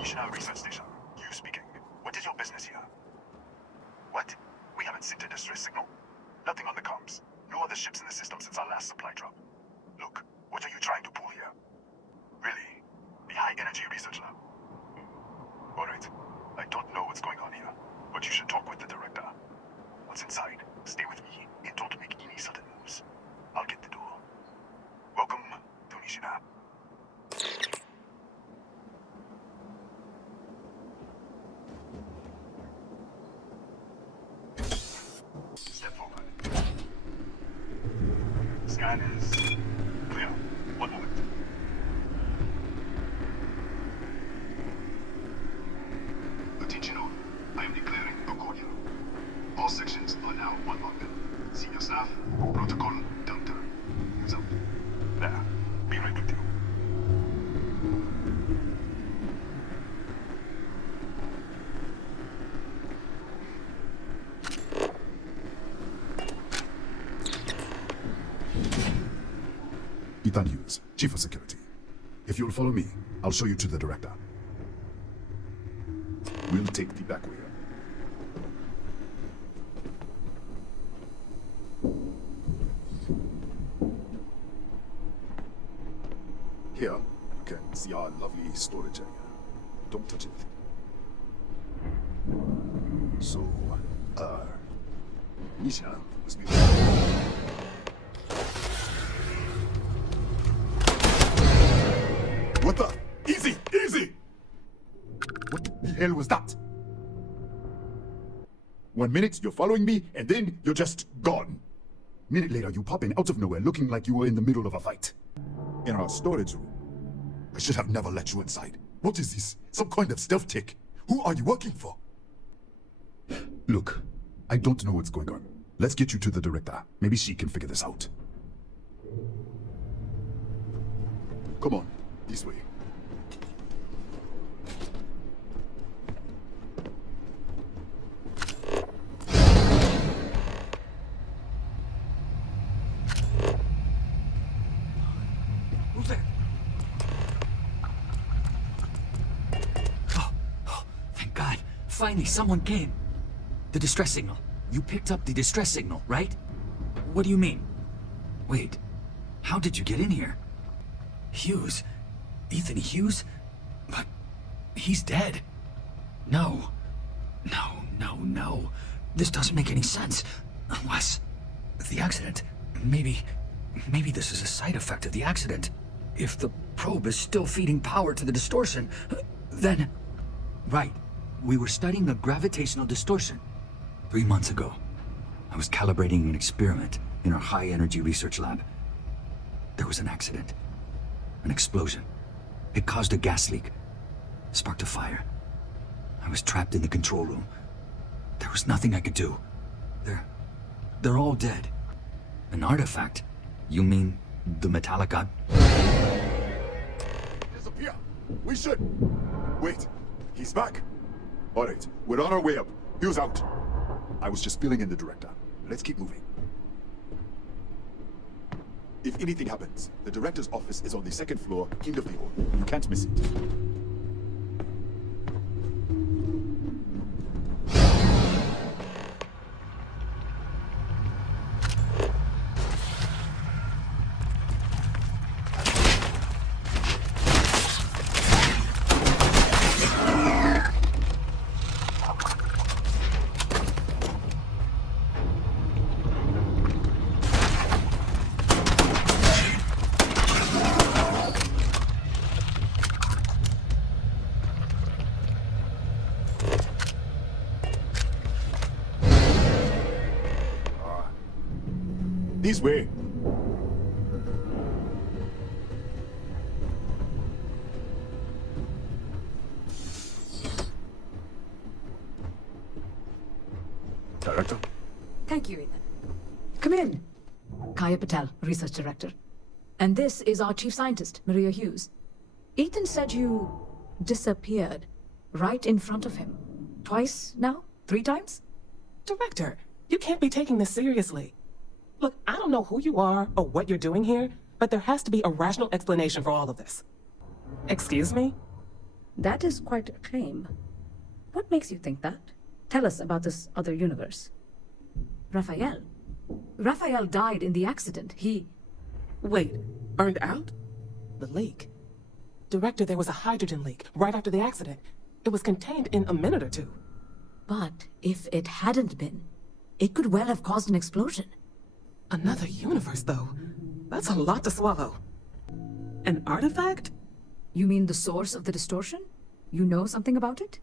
National Research Station. You speaking. What is your business here? What? We haven't sent a distress signal? Nothing on the comms. No other ships in the system since our last supply drop. Look, what are you trying to pull here? Really? The High Energy Research Lab? Alright. I don't know what's going on here, but you should talk with the director. Once inside, stay with me and don't make any sudden moves. I'll get the door. Welcome to Nishina. Step forward. Scan is clear. One moment. Attention all. I am declaring a cordial. All sections are now unlocked. Senior staff, protocol, Delta. Use up. There. Be right with you. Ethan Hughes, Chief of Security. If you'll follow me, I'll show you to the director. We'll take the back way up. Here, you can see our lovely storage area. Don't touch it. So, Nisha was me. What the? Easy! Easy! What the hell was that? 1 minute, you're following me, and then you're just gone. Minute later, you pop in out of nowhere looking like you were in the middle of a fight. In our storage room. I should have never let you inside. What is this? Some kind of stealth tick? Who are you working for? Look, I don't know what's going on. Let's get you to the director. Maybe she can figure this out. Come on, this way. Who's there? Oh, thank God. Finally, someone came. The distress signal. You picked up the distress signal, right? What do you mean? Wait, how did you get in here? Hughes? Ethan Hughes? But he's dead. No. No. This doesn't make any sense. Unless the accident. Maybe this is a side effect of the accident. If the probe is still feeding power to the distortion, then... Right. We were studying a gravitational distortion. 3 months ago, I was calibrating an experiment in our high-energy research lab. There was an accident. An explosion. It caused a gas leak. Sparked a fire. I was trapped in the control room. There was nothing I could do. They're all dead. An artifact? You mean the metallic god? Disappear! We should! Wait, he's back. Alright, we're on our way up. Hughes out. I was just filling in the director. Let's keep moving. If anything happens, the director's office is on the 2nd floor, end of the hall. You can't miss it. This way. Director? Thank you, Ethan. Come in. Kaya Patel, Research Director. And this is our Chief Scientist, Maria Hughes. Ethan said you disappeared right in front of him. Twice now? 3 times? Director, you can't be taking this seriously. Look, I don't know who you are or what you're doing here, but there has to be a rational explanation for all of this. Excuse me? That is quite a claim. What makes you think that? Tell us about this other universe. Raphael. Raphael died in the accident. He... Wait, burned out? The leak. Director, there was a hydrogen leak right after the accident. It was contained in a minute or two. But if it hadn't been, it could well have caused an explosion. Another universe, though. That's a lot to swallow. An artifact? You mean the source of the distortion? You know something about it?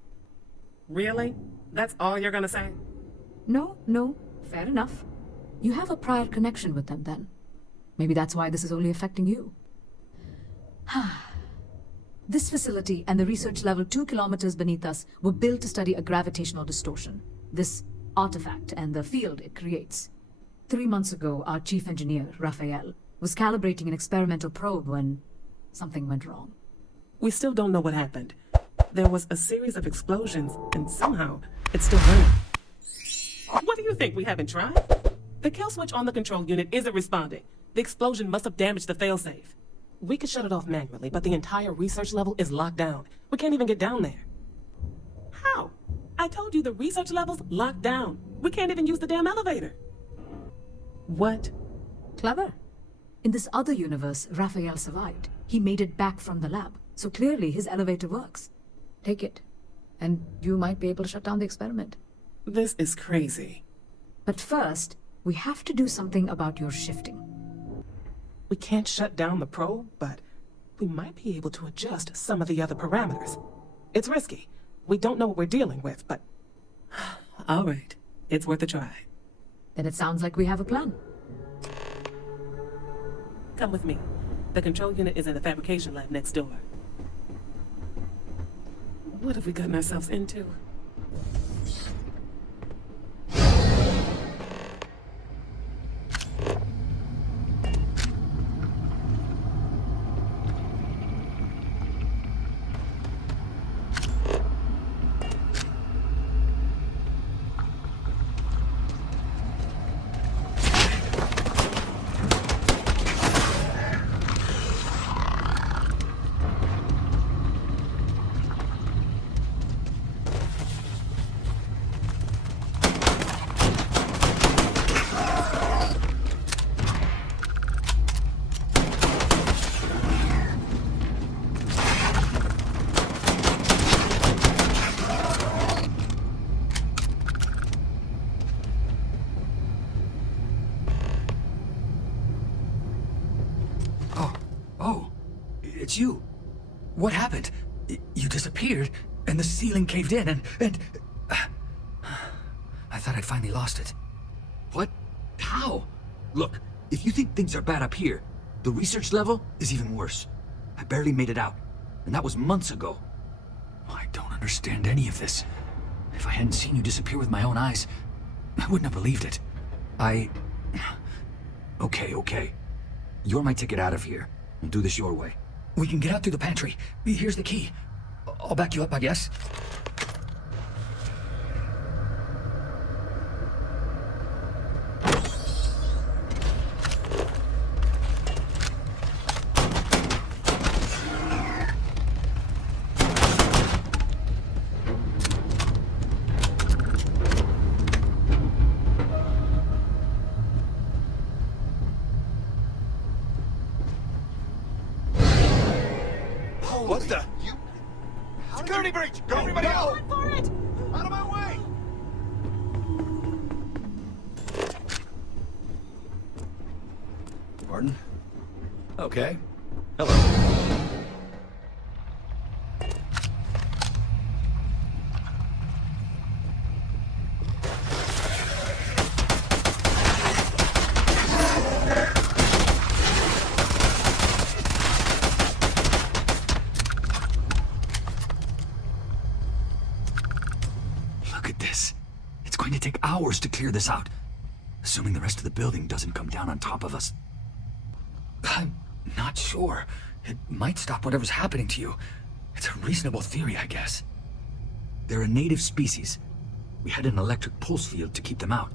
Really? That's all you're gonna say? No, fair enough. You have a prior connection with them then. Maybe that's why this is only affecting you. This facility and the research level 2 kilometers beneath us were built to study a gravitational distortion, this artifact and the field it creates. 3 months ago, our chief engineer, Raphael, was calibrating an experimental probe when something went wrong. We still don't know what happened. There was a series of explosions, and somehow it's still burning. What do you think, we haven't tried? The kill switch on the control unit isn't responding. The explosion must have damaged the failsafe. We could shut it off manually, but the entire research level is locked down. We can't even get down there. How? I told you the research level's locked down. We can't even use the damn elevator. What? Clever. In this other universe, Raphael survived. He made it back from the lab, so clearly his elevator works. Take it, and you might be able to shut down the experiment. This is crazy. But first, we have to do something about your shifting. We can't shut down the probe, but we might be able to adjust some of the other parameters. It's risky. We don't know what we're dealing with, but... All right. It's worth a try. Then it sounds like we have a plan. Come with me. The control unit is in the fabrication lab next door. What have we gotten ourselves into? It's you. What happened? You disappeared, and the ceiling caved in, and... I thought I'd finally lost it. What? How? Look, if you think things are bad up here, the research level is even worse. I barely made it out, and that was months ago. I don't understand any of this. If I hadn't seen you disappear with my own eyes, I wouldn't have believed it. Okay. You're my ticket out of here. We'll do this your way. We can get out through the pantry. Here's the key. I'll back you up, I guess. What the? Security breach! Go! Everybody out! For it! Out of my way! Pardon? Okay. Hello. Look at this. It's going to take hours to clear this out. Assuming the rest of the building doesn't come down on top of us. I'm not sure. It might stop whatever's happening to you. It's a reasonable theory, I guess. They're a native species. We had an electric pulse field to keep them out.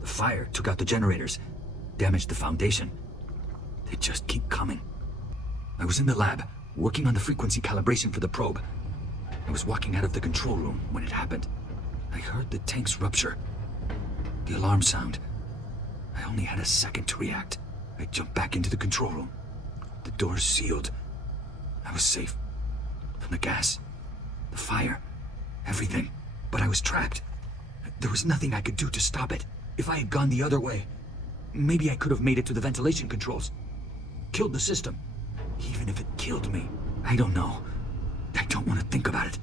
The fire took out the generators, damaged the foundation. They just keep coming. I was in the lab, working on the frequency calibration for the probe. I was walking out of the control room when it happened. I heard the tanks rupture. The alarm sound. I only had a second to react. I jumped back into the control room. The doors sealed. I was safe. From the gas, the fire, everything. But I was trapped. There was nothing I could do to stop it. If I had gone the other way, maybe I could have made it to the ventilation controls. Killed the system. Even if it killed me. I don't know. I don't want to think about it.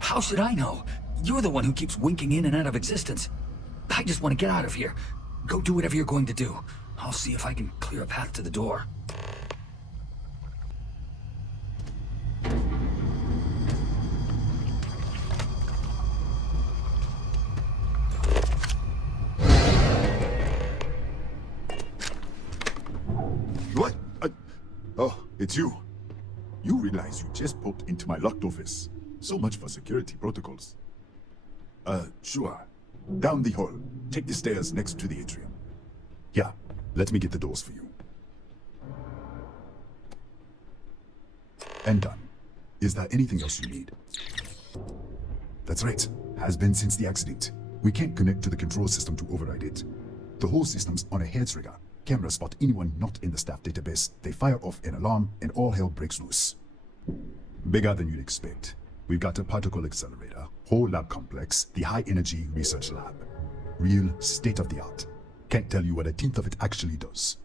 How should I know? You're the one who keeps winking in and out of existence. I just want to get out of here. Go do whatever you're going to do. I'll see if I can clear a path to the door. What? Oh, it's you. You realize you just popped into my locked office. So much for security protocols. Sure. Down the hall. Take the stairs next to the atrium. Yeah, let me get the doors for you. And done. Is there anything else you need? That's right. Has been since the accident. We can't connect to the control system to override it. The whole system's on a hair trigger. Cameras spot anyone not in the staff database. They fire off an alarm and all hell breaks loose. Bigger than you'd expect. We've got a particle accelerator, whole lab complex, the high energy research lab. Real state of the art. Can't tell you what a tenth of it actually does.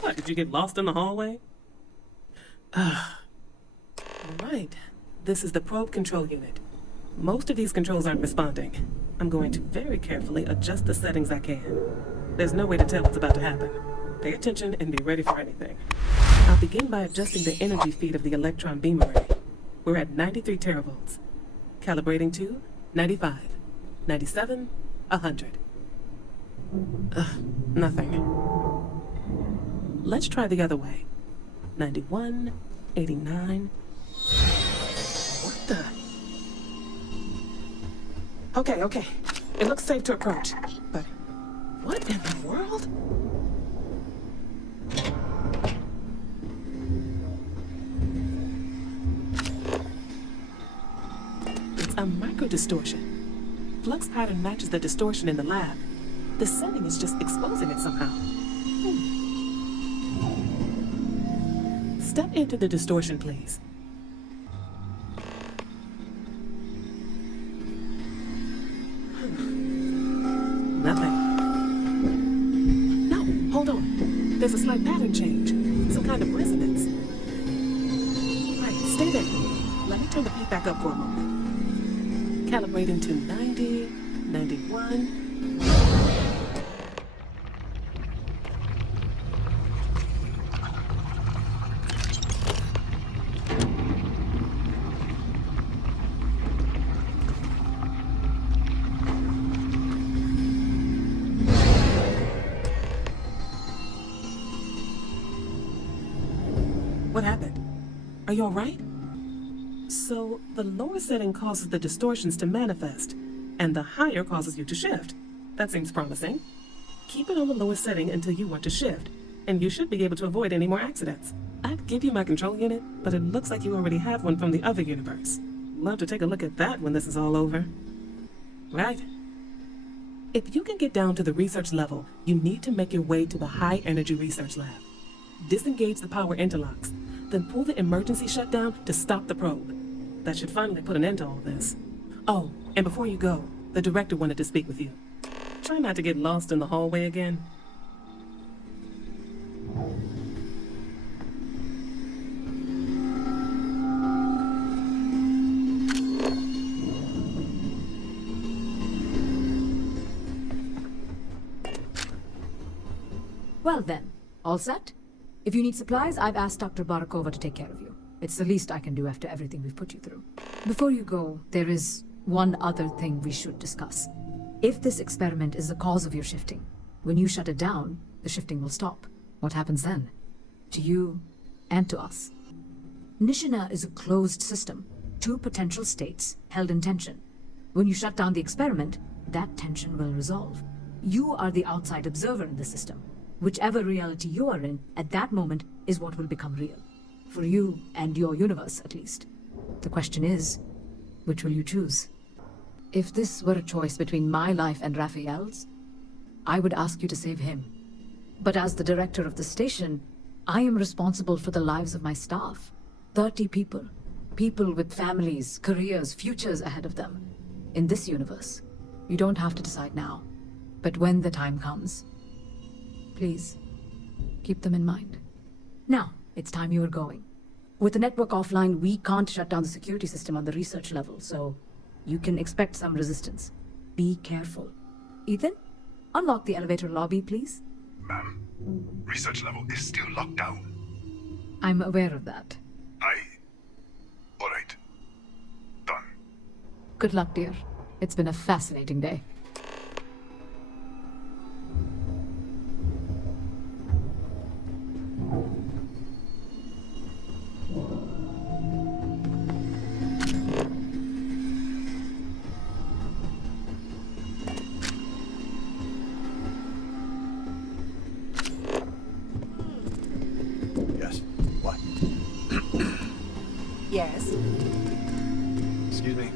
What, did you get lost in the hallway? Alright, this is the probe control unit. Most of these controls aren't responding. I'm going to very carefully adjust the settings I can. There's no way to tell what's about to happen. Pay attention and be ready for anything. I'll begin by adjusting the energy feed of the electron beam array. We're at 93 teravolts. Calibrating to 95, 97, 100. Nothing. Let's try the other way. 91, 89. What the? Okay. It looks safe to approach. But what in the world? It's a micro-distortion. Flux pattern matches the distortion in the lab. The setting is just exposing it somehow. Step into the distortion, please. Nothing. No, hold on. There's a slight pattern change. Some kind of resonance. Right, stay there. Let me turn the beat back up for a moment. Calibrating to 90, 91. What happened? Are you all right? So, the lower setting causes the distortions to manifest, and the higher causes you to shift. That seems promising. Keep it on the lower setting until you want to shift, and you should be able to avoid any more accidents. I'd give you my control unit, but it looks like you already have one from the other universe. Love to take a look at that when this is all over. Right. If you can get down to the research level, you need to make your way to the high-energy research lab. Disengage the power interlocks, then pull the emergency shutdown to stop the probe. That should finally put an end to all this. Oh, and before you go, the director wanted to speak with you. Try not to get lost in the hallway again. Well then, all set? If you need supplies, I've asked Dr. Barakova to take care of you. It's the least I can do after everything we've put you through. Before you go, there is one other thing we should discuss. If this experiment is the cause of your shifting, when you shut it down, the shifting will stop. What happens then? To you and to us. Nishina is a closed system, 2 potential states held in tension. When you shut down the experiment, that tension will resolve. You are the outside observer in the system. Whichever reality you are in, at that moment, is what will become real. For you and your universe, at least. The question is, which will you choose? If this were a choice between my life and Raphael's, I would ask you to save him. But as the director of the station, I am responsible for the lives of my staff. 30 people. People with families, careers, futures ahead of them. In this universe, you don't have to decide now. But when the time comes, please, keep them in mind. Now, it's time you are going. With the network offline, we can't shut down the security system on the research level, so you can expect some resistance. Be careful. Ethan, unlock the elevator lobby, please. Ma'am, research level is still locked down. I'm aware of that. All right. Done. Good luck, dear. It's been a fascinating day. Yes. What? Yes. Excuse me.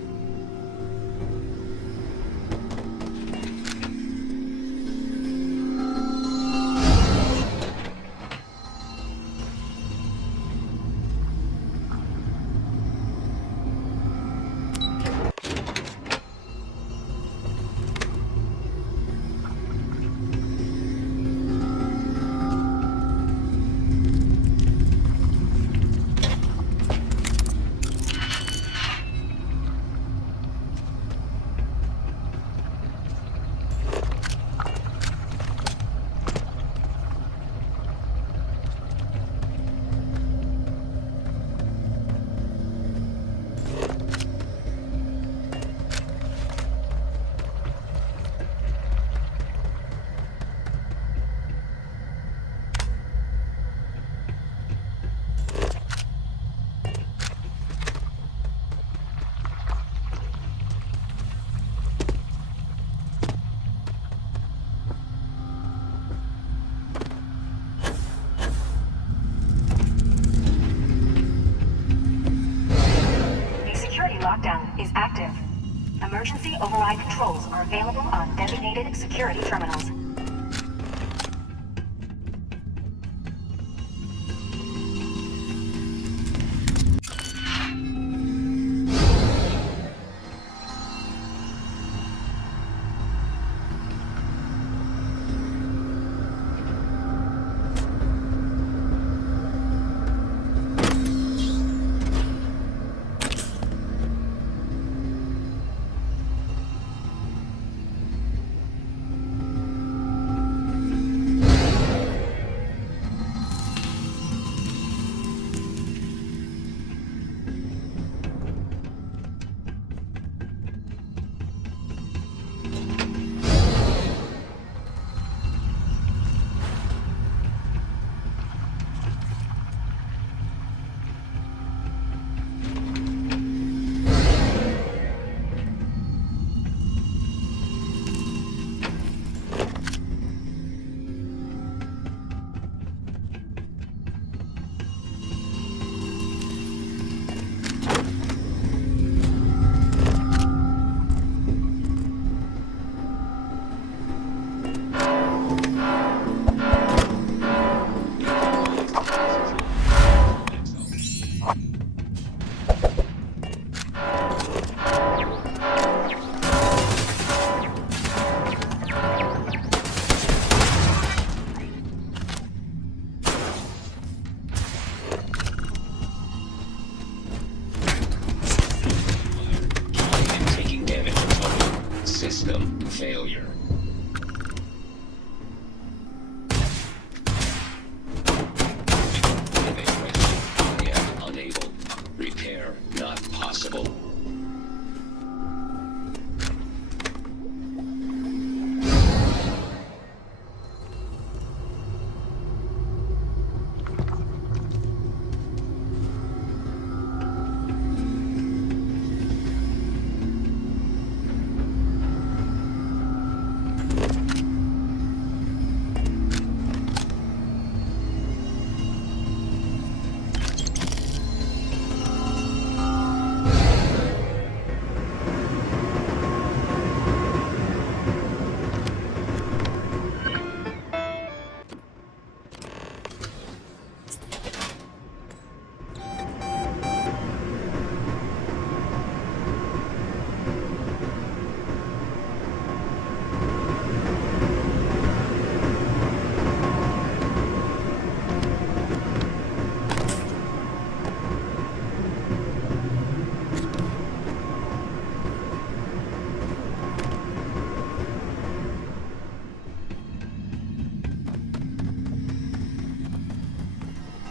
Lockdown is active. Emergency override controls are available on designated security terminals.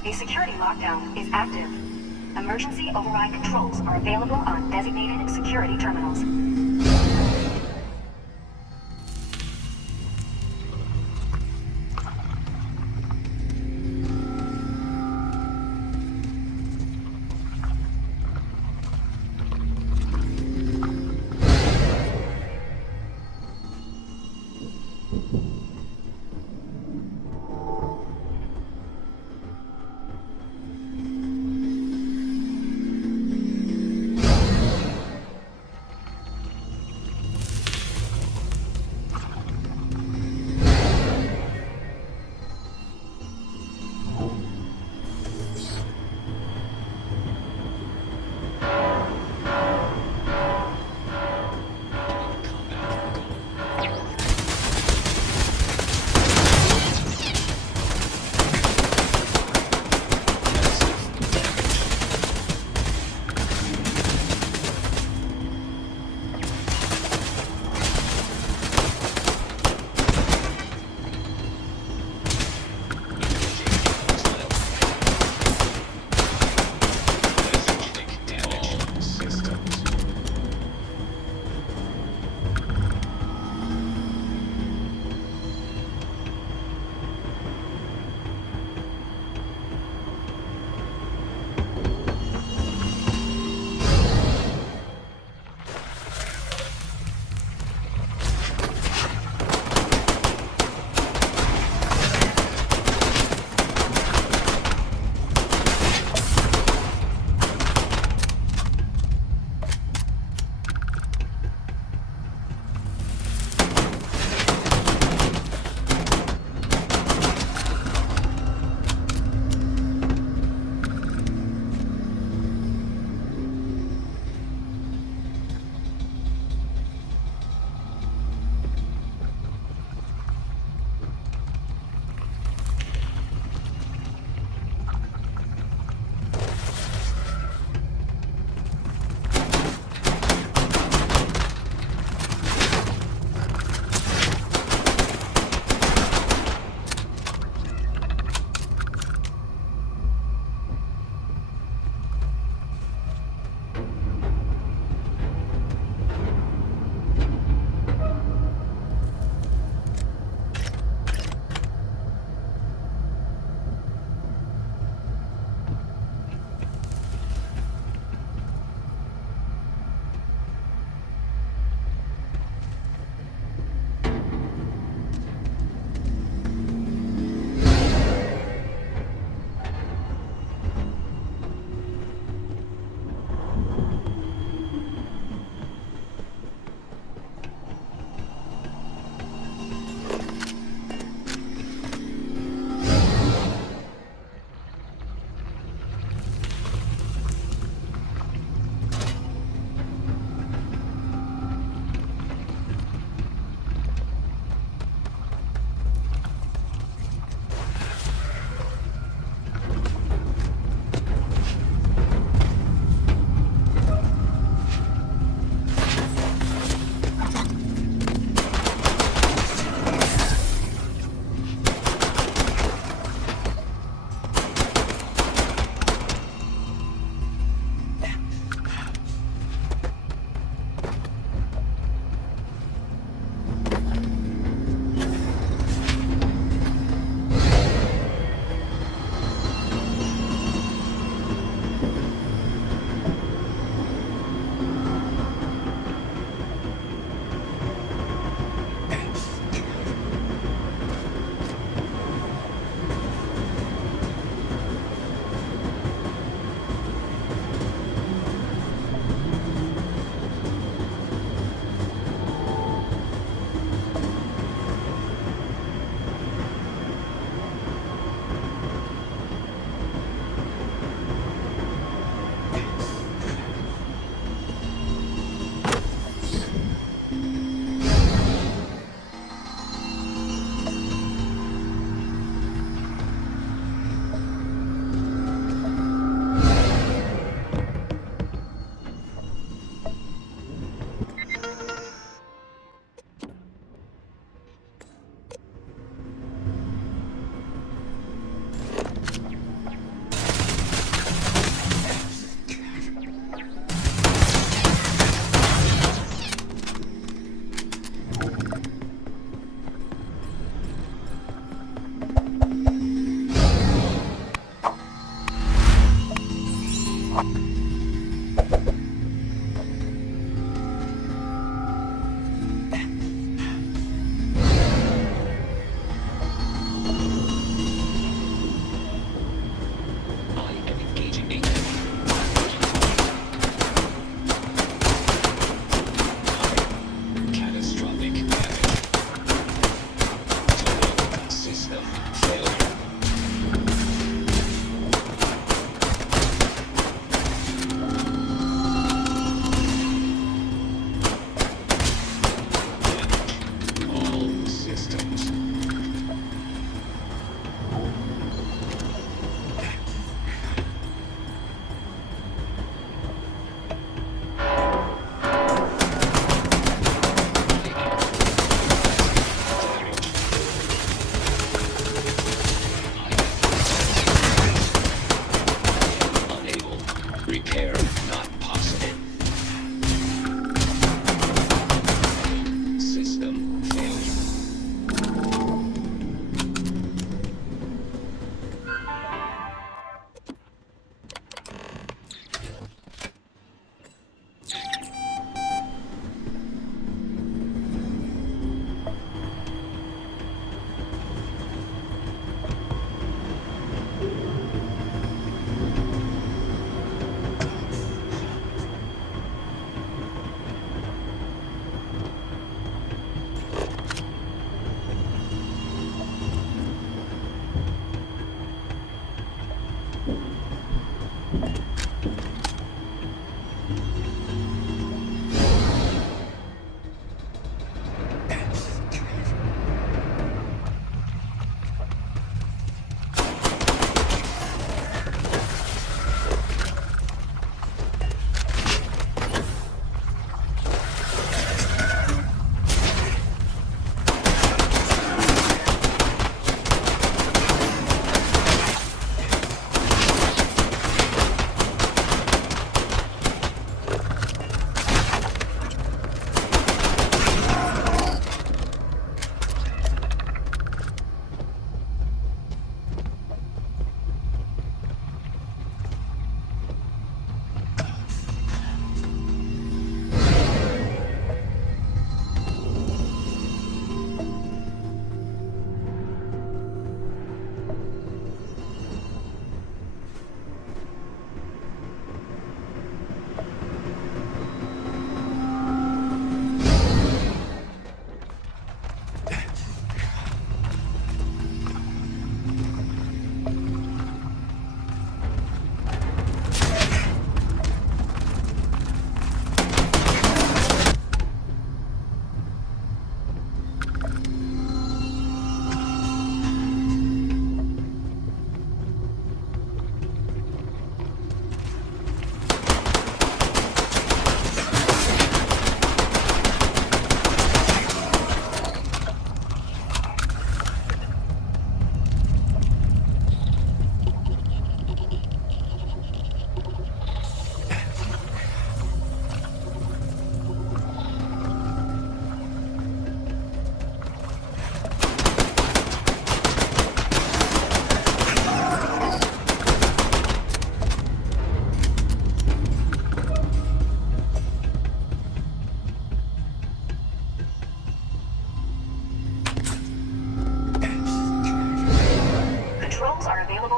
A security lockdown is active. Emergency override controls are available on designated security terminals.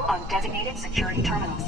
on designated security terminals.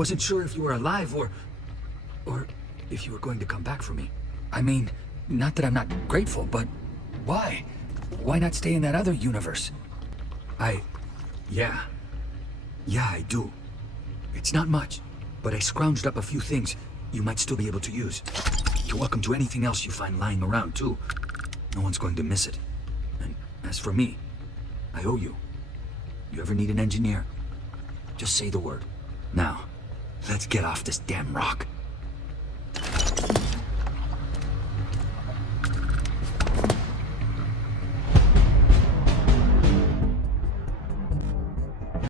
wasn't sure if you were alive or if you were going to come back for me. I mean, not that I'm not grateful, but why? Why not stay in that other universe? Yeah, I do. It's not much, but I scrounged up a few things you might still be able to use. You're welcome to anything else you find lying around, too. No one's going to miss it. And as for me, I owe you. You ever need an engineer? Just say the word. Now, let's get off this damn rock.